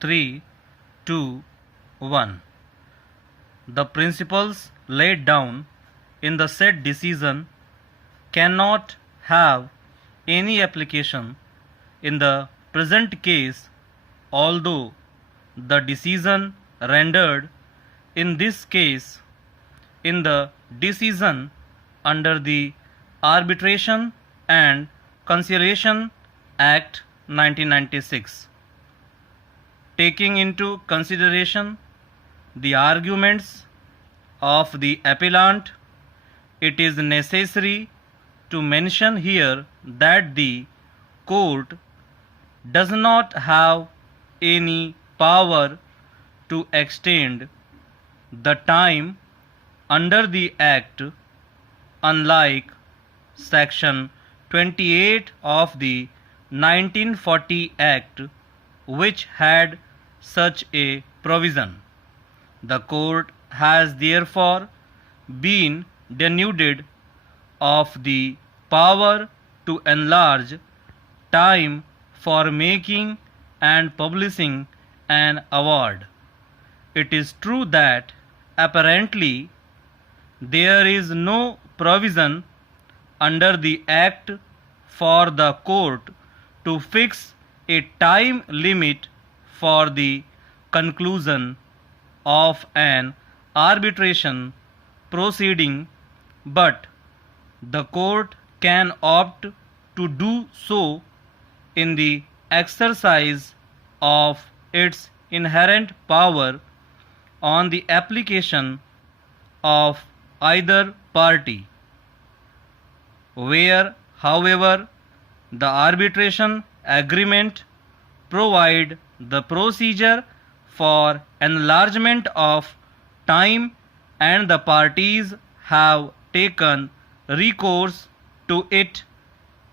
3, 2, 1. The principles laid down in the said decision cannot have any application in the present case, although the decision rendered in this case in the decision under the Arbitration and Conciliation Act 1996. Taking into consideration the arguments of the appellant, it is necessary to mention here that the court does not have any power to extend the time under the Act, unlike Section 28 of the 1940 Act, which had such a provision. The court has therefore been denuded of the power to enlarge time for making and publishing an award. It is true that apparently there is no provision under the Act for the court to fix a time limit for the conclusion of an arbitration proceeding, but the court can opt to do so in the exercise of its inherent power on the application of either party. Where, however, the arbitration agreement provide the procedure for enlargement of time and the parties have taken recourse to it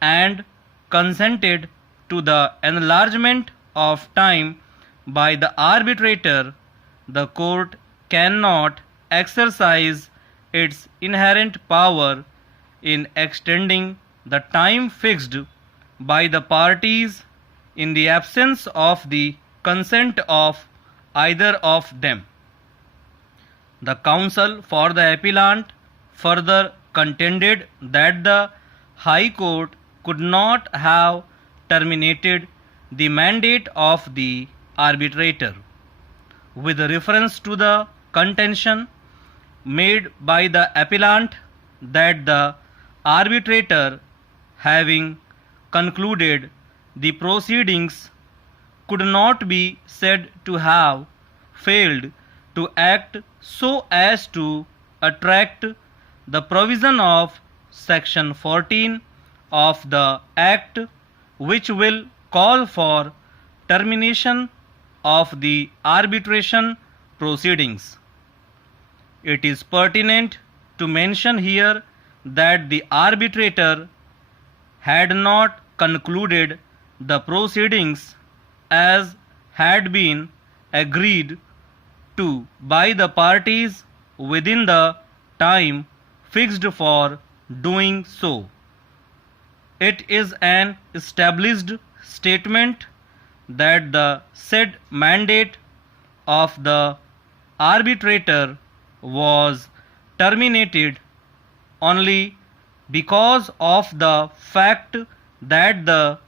and consented to the enlargement of time by the arbitrator, the court cannot exercise its inherent power in extending the time fixed by the parties in the absence of the consent of either of them. The counsel for the appellant further contended that the High Court could not have terminated the mandate of the arbitrator. With reference to the contention made by the appellant that the arbitrator, having concluded the proceedings, could not be said to have failed to act so as to attract the provision of Section 14 of the Act, which will call for termination of the arbitration proceedings. It is pertinent to mention here that the arbitrator had not concluded the proceedings as had been agreed to by the parties within the time fixed for doing so. It is an established statement that the said mandate of the arbitrator was terminated only because of the fact that the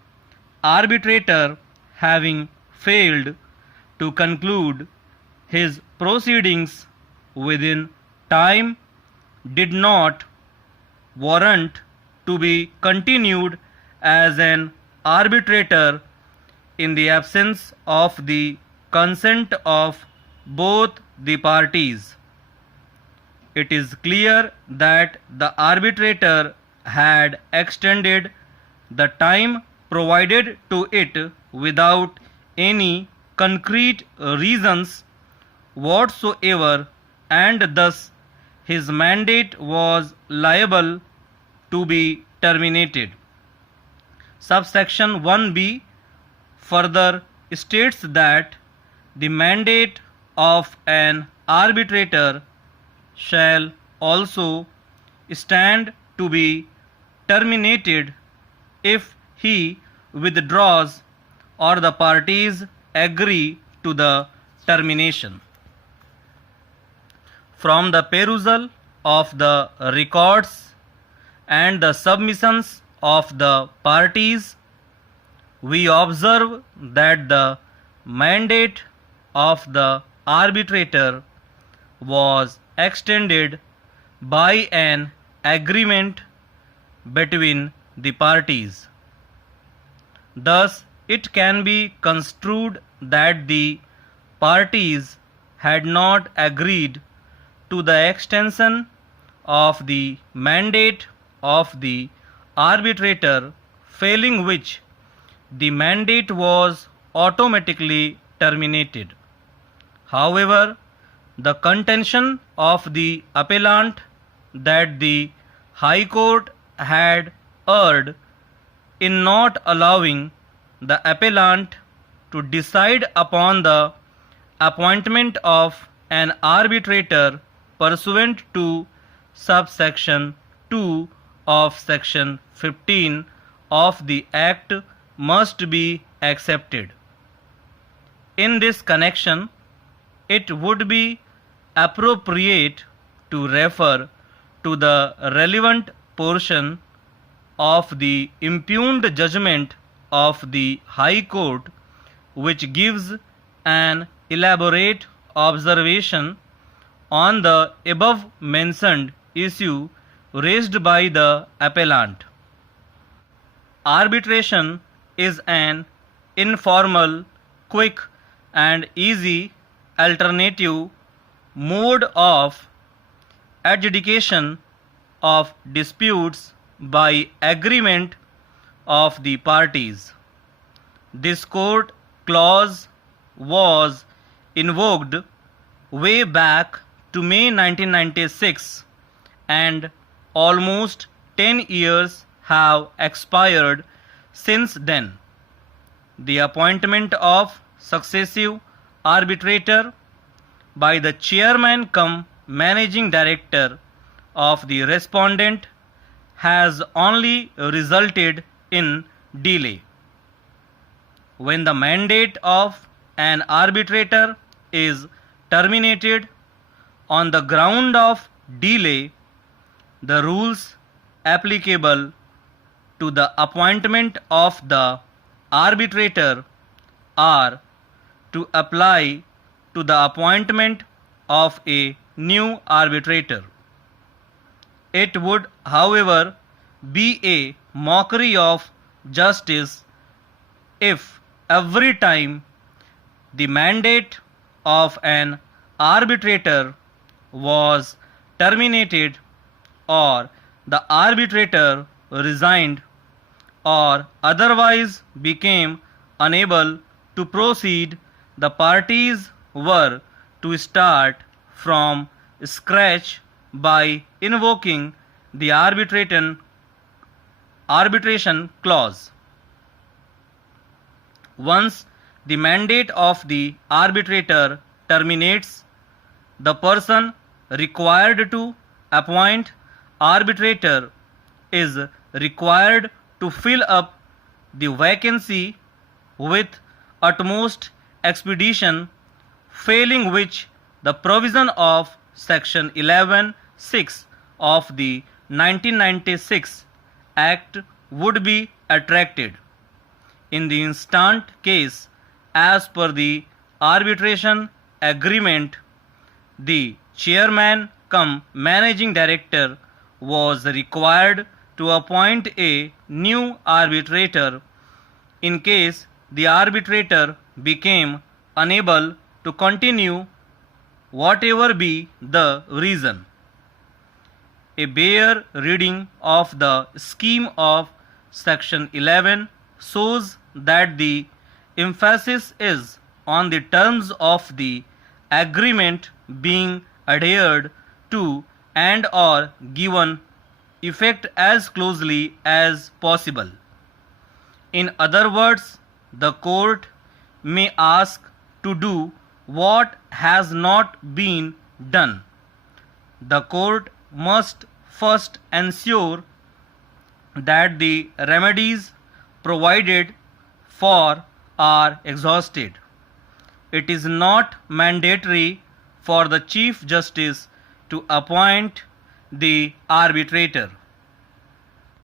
arbitrator, having failed to conclude his proceedings within time, did not warrant to be continued as an arbitrator in the absence of the consent of both the parties. It is clear that the arbitrator had extended the time provided to it without any concrete reasons whatsoever, and thus his mandate was liable to be terminated. Subsection 1b further states that the mandate of an arbitrator shall also stand to be terminated if he withdraws or the parties agree to the termination. From the perusal of the records and the submissions of the parties, we observe that the mandate of the arbitrator was extended by an agreement between the parties. Thus, it can be construed that the parties had not agreed to the extension of the mandate of the arbitrator, failing which the mandate was automatically terminated. However, the contention of the appellant that the High Court had erred in not allowing the appellant to decide upon the appointment of an arbitrator pursuant to subsection 2 of section 15 of the Act must be accepted. In this connection, it would be appropriate to refer to the relevant portion of the impugned judgment of the High Court, which gives an elaborate observation on the above mentioned issue raised by the appellant. Arbitration is an informal, quick and easy alternative mode of adjudication of disputes by agreement of the parties. This court clause was invoked way back to May 1996, and almost 10 years have expired since then. The appointment of successive arbitrator by the chairman cum managing director of the respondent has only resulted in delay. When the mandate of an arbitrator is terminated on the ground of delay, the rules applicable to the appointment of the arbitrator are to apply to the appointment of a new arbitrator. It would, however, be a mockery of justice if every time the mandate of an arbitrator was terminated or the arbitrator resigned or otherwise became unable to proceed, the parties were to start from scratch by invoking the arbitration clause. Once the mandate of the arbitrator terminates, the person required to appoint arbitrator is required to fill up the vacancy with utmost expedition, failing which the provision of section 11(6) of the 1996 Act would be attracted. In the instant case, as per the arbitration agreement, the chairman cum managing director was required to appoint a new arbitrator in case the arbitrator became unable to continue, whatever be the reason. A bare reading of the scheme of section 11 shows that the emphasis is on the terms of the agreement being adhered to and or given effect as closely as possible. In other words, the court may ask to do what has not been done. The court must first ensure that the remedies provided for are exhausted. it is not mandatory for the Chief Justice to appoint the arbitrator.